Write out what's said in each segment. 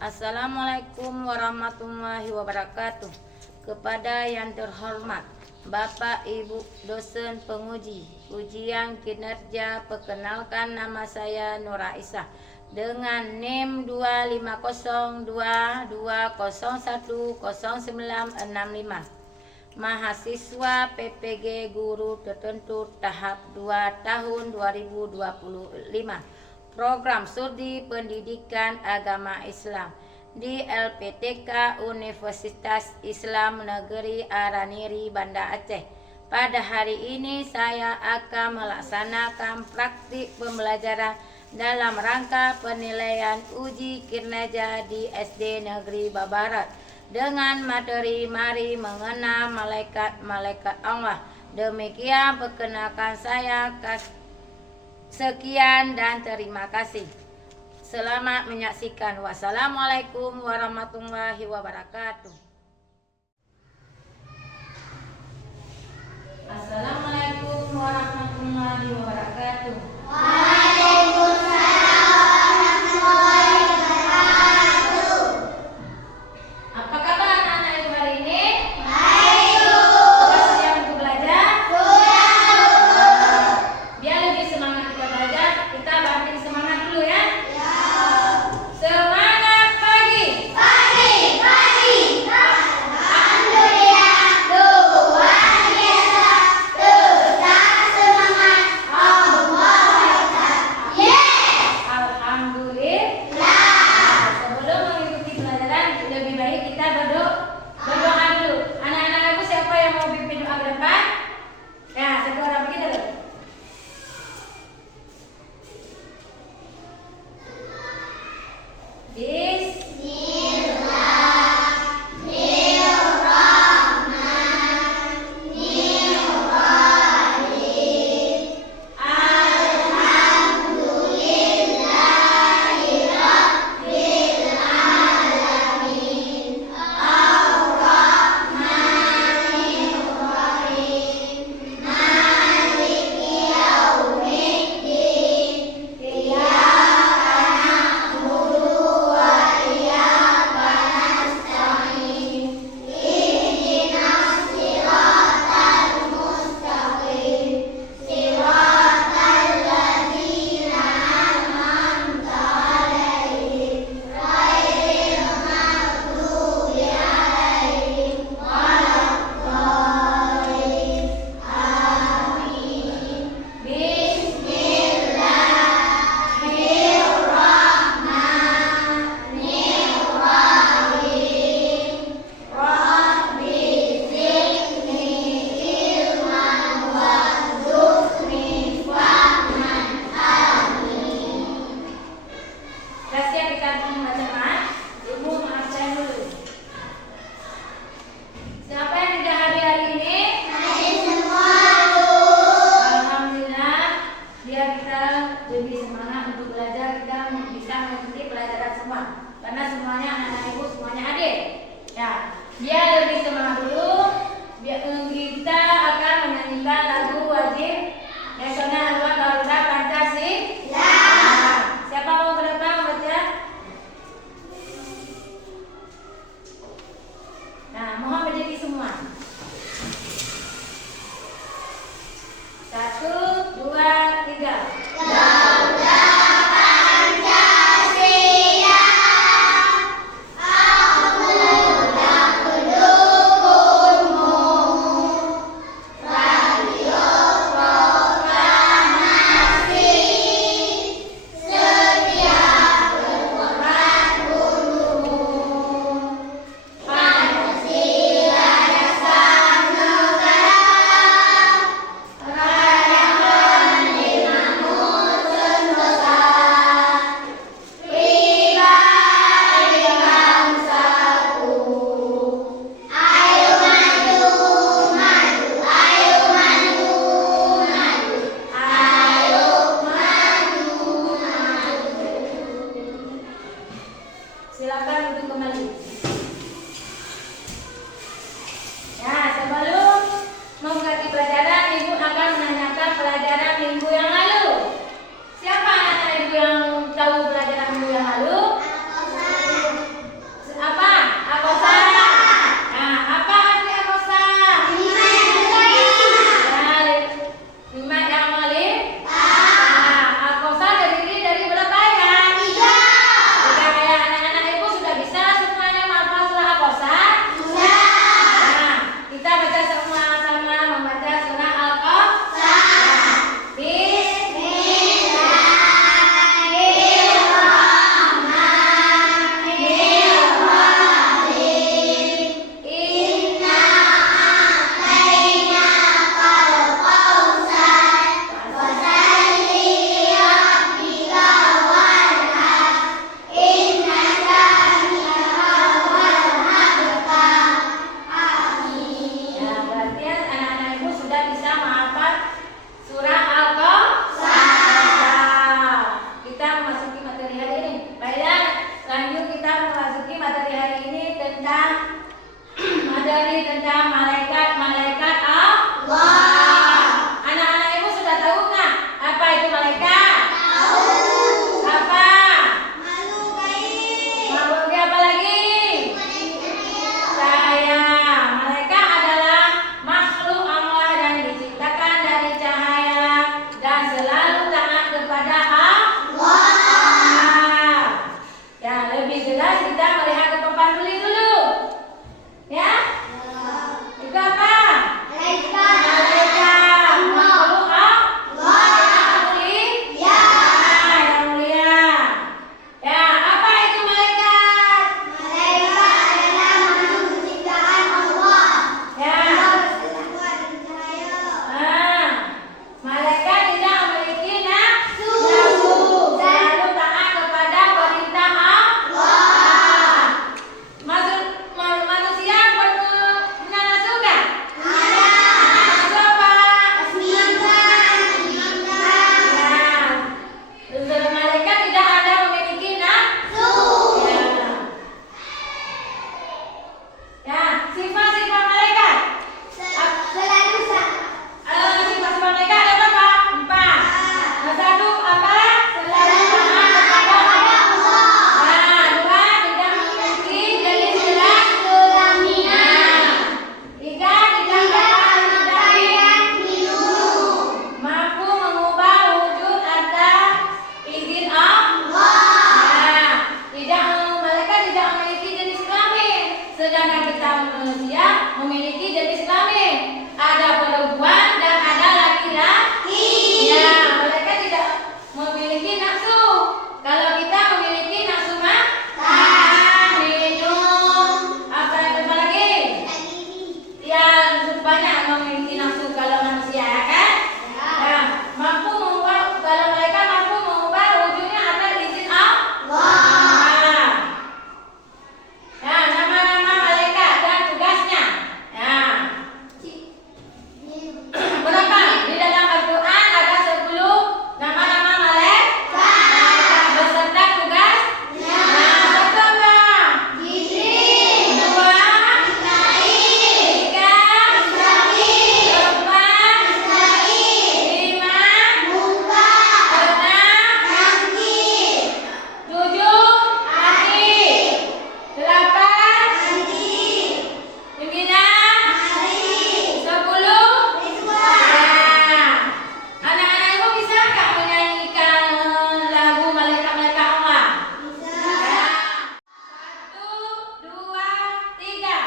Assalamualaikum warahmatullahi wabarakatuh. Kepada yang terhormat Bapak Ibu dosen penguji ujian kinerja, perkenalkan nama saya Nur Aisyah dengan NIM 25012010965. Mahasiswa PPG Guru Tertentu tahap 2 tahun 2025. Program Studi Pendidikan Agama Islam di LPTK Universitas Islam Negeri Araniri, Banda Aceh. Pada hari ini saya akan melaksanakan praktik pembelajaran dalam rangka penilaian uji kinerja di SD Negeri Babarat dengan materi mari mengenal malaikat-malaikat Allah. Demikian perkenalkan saya. Sekian dan terima kasih. Selamat menyaksikan. Wassalamualaikum warahmatullahi wabarakatuh. Assalamualaikum warahmatullahi wabarakatuh. Waalaikumsalam warahmatullahi wabarakatuh. Apa kabar anak-anak ibu hari ini? Baik, Bu. Sudah siap untuk belajar? Sudah, Biar lebih semangat kita belajar, kita banting semangat dulu ya. Bu. Semangat pagi. Pagi. Alhamdulillah, Tuhan Yesus tetap semangat. Allah Akbar. Yes. Alhamdulillah. Lah. Sebelum mengikuti pelajaran, lebih baik kita berdoa dulu. Anak-anak aku siapa yang mau pimpin doa ke depan? Ya, satu orang begitu loh. mempelajari tentang malaikat-malaikat Allah. Anak-anak ibu sudah tahu nggak apa itu malaikat? Apa? Makhluk dia apa lagi? Cahaya. Malaikat adalah makhluk Allah yang diciptakan dari cahaya dan selalu taat kepada Allah. Ya, lebih jelas kita melihat ke papan tulis dulu. Ya? Itu apa? Malaikat. Makhluk Allah. Yang mulia. Ya, apa itu malaikat? Ya. Malaikat tidak memiliki nafsu. Selalu taat kepada perintah Allah. Manusia punya nafsu kan? Nafsu apa? Ya. Malaikat tidak ada memiliki nafsu. Ya. Sifat-sifat malaikat. Sifat-sifat malaikat ada berapa? 4. Yang satu apa? Selalu taat kepada Allah. Nah, 2 tidak memiliki jenis kelamin. Nah, 3 tidak dapat minum. Mampu mengubah wujud atas izin Allah. Nah, malaikat tidak memiliki jenis kelamin. Sedangkan kita manusia memiliki jenis kelamin. Ada perempuan dan ada laki-laki. Ya, mereka tidak memiliki nafsu. Kalau kita memiliki nafsu makan, minum, apa lagi? Yang banyak memiliki nafsu kalau manusia, kan? Nah, kalau mereka mampu mengubah wujudnya atas izin Allah. Ya, nama-nama malaikat dan tugasnya. Ya. Berapa? Di dalam Al-Quran ada 10 nama-nama malaikat beserta tugas. Nah, satu apa? 2, 3, 4, 5, 6, 7, hati, 8, 9, 10. Nah, anak-anak ibu bisa nggak menyanyikan lagu malaikat-malaikat Allah? Ya. 1, 2, 3.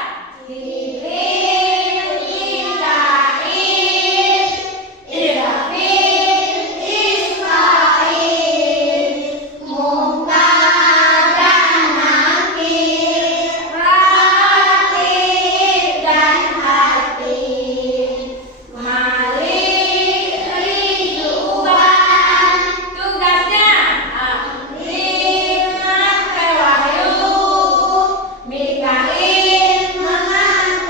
Jibril, Mikail, Israfil, Ismail, Munkar dan Nakir, Rakib dan Atid, Malik, Ridwan. Tugasnya Jibril mengantar wahyu, Mikail mengantar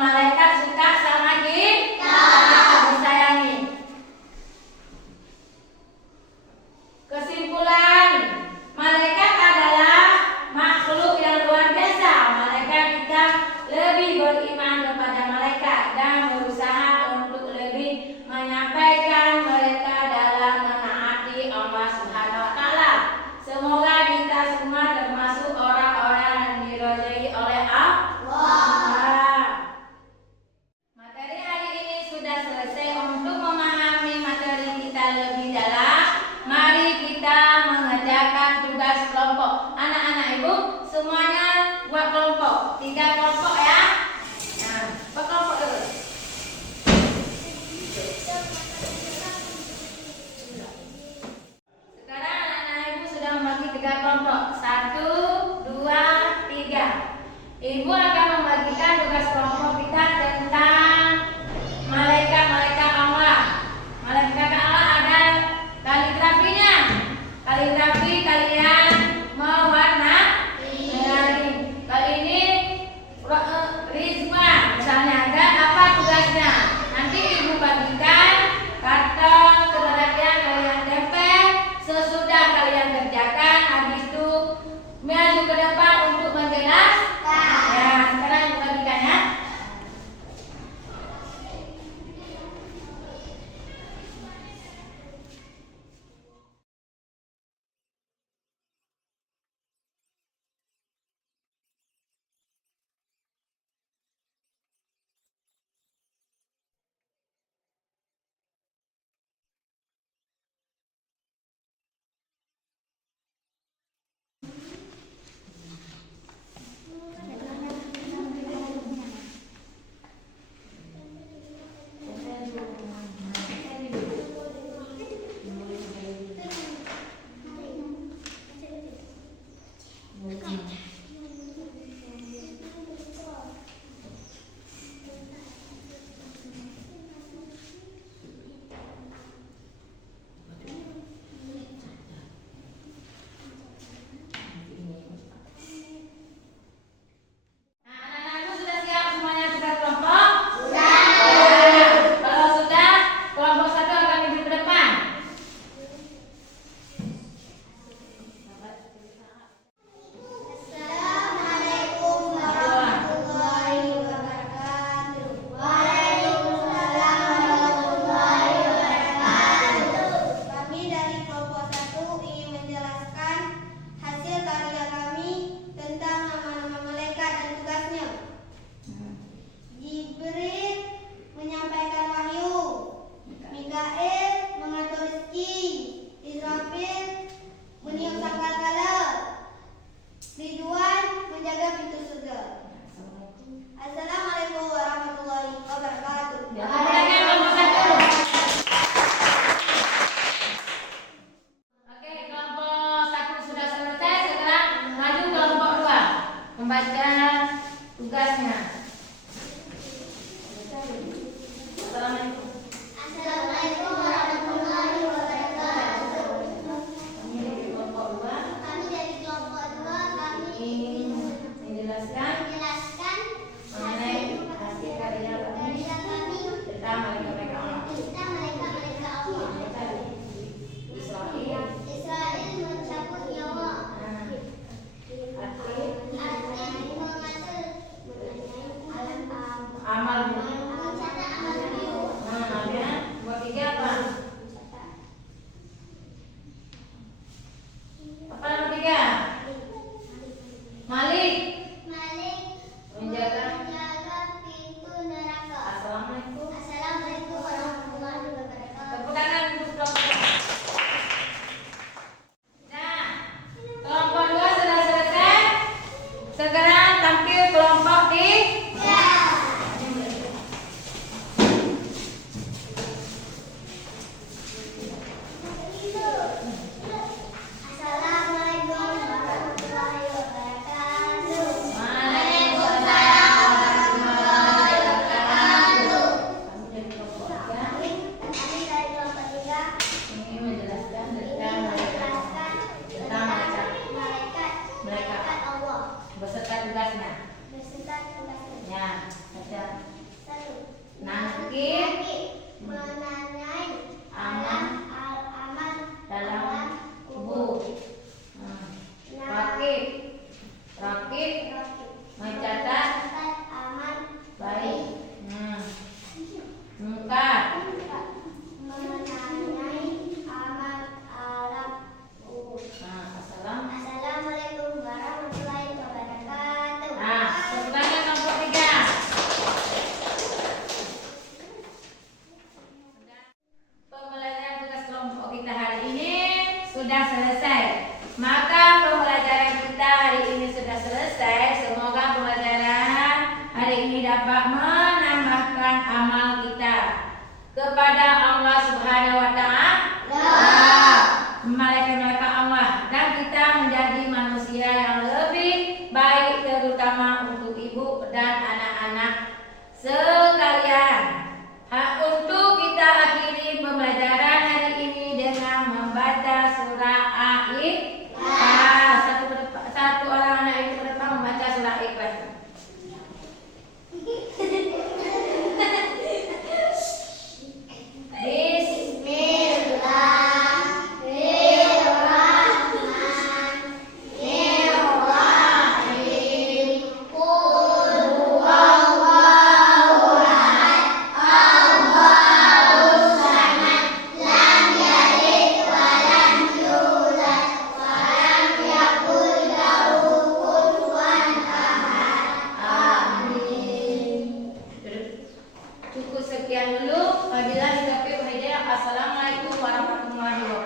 Malaikat suka sama kita, disayangi. Kesimpulan, malaikat adalah makhluk yang luar biasa. Malaikat kita lebih beriman kepada malaikat dan berusaha untuk lebih menyampaikan mereka dalam menaati Allah Subhanahu wa Ta'ala. Semoga kita semua termasuk orang-orang yang diridhai oleh Allah. Materi hari ini sudah selesai. Untuk memahami materi kita lebih dalam, mari kita mengerjakan tugas kelompok. Anak-anak ibu semuanya buat kelompok, 3 kelompok ya. Nah, buat kelompok dulu. Sekarang anak-anak ibu sudah membagi 3 kelompok. 1, 2, 3. Ibu akan membagikan tugas kelompok kita tentang malaikat-malaikat Allah. Malaikat Allah ada kaligrafinya. Kaligrafi kalian mewarnai. Kali ini Rizma, misalnya ada apa tugasnya? Nanti ibu bagikan karton kepada kalian tempel. Sesudah kalian kerjakan, habis itu maju ke depan untuk menjelaskan. Ya, sekarang ibu bagikan ya. Anak-anakku sudah siap semuanya tugas kelompok? Sudah. Kalau sudah, kelompok 1 akan maju ke depan. Assalamualaikum warahmatullahi wabarakatuh. Waalaikumsalam warahmatullahi wabarakatuh. Kami dari kelompok 1 ingin menjelaskan hasil karya kami tentang nama-nama malaikat dan tugasnya. Jibril menyampaikan wahyu, Mikail mengatur rezeki, Israfil meniup sangkakala, Ridwan menjaga pintu surga. Assalamualaikum warahmatullahi wabarakatuh. Silakan kelompok 1. Oke, kelompok 1 sudah selesai. Sekarang maju kelompok 2. Membaca tugasnya. Assalamualaikum. Assalamualaikum warahmatullahi wabarakatuh. Kami dari kelompok 2 Kami dari kelompok 2 kami ingin menjelaskan menjelaskan mengenai hasil karya kami karya kami tentang malaikat Allah. tentang malaikat-malaikat Allah. Israfil, Israel mencabut nyawa, Atif, Atif mengatur Rakib menanyai aman aman dalam tubuh. Rakib Rakib mencatat aman baik. Mungkar menanyai aman alam kubur. Assalamualaikum warahmatullahi wabarakatuh. Nah, sebenarnya nomor 3. Pembelajaran tugas kelompok kita hari ini sudah selesai. Maka pembelajaran kita hari ini sudah selesai. Semoga pembelajaran hari ini dapat menambahkan amal kita kepada Allah Subhanahu wa Ta'ala, malaikat-malaikat Allah, dan kita menjadi manusia yang lebih baik, terutama untuk ibu dan anak-anak sekalian. Untuk kita akhiri pembelajaran hari ini dengan membaca surah Al-Ikhlas. Satu orang anak itu ke depan membaca surah Al-Ikhlas. Bismillahirrahmanirrahim. Qul huwallahu ahad, Allahus samad, lam yalid wa lam yulad wa lam yakul lahu kufuwan ahad. Amin. Cukup sekian dulu. Wabillahi taufiq wal hidayah. Assalamualaikum warahmatullahi wabarakatuh.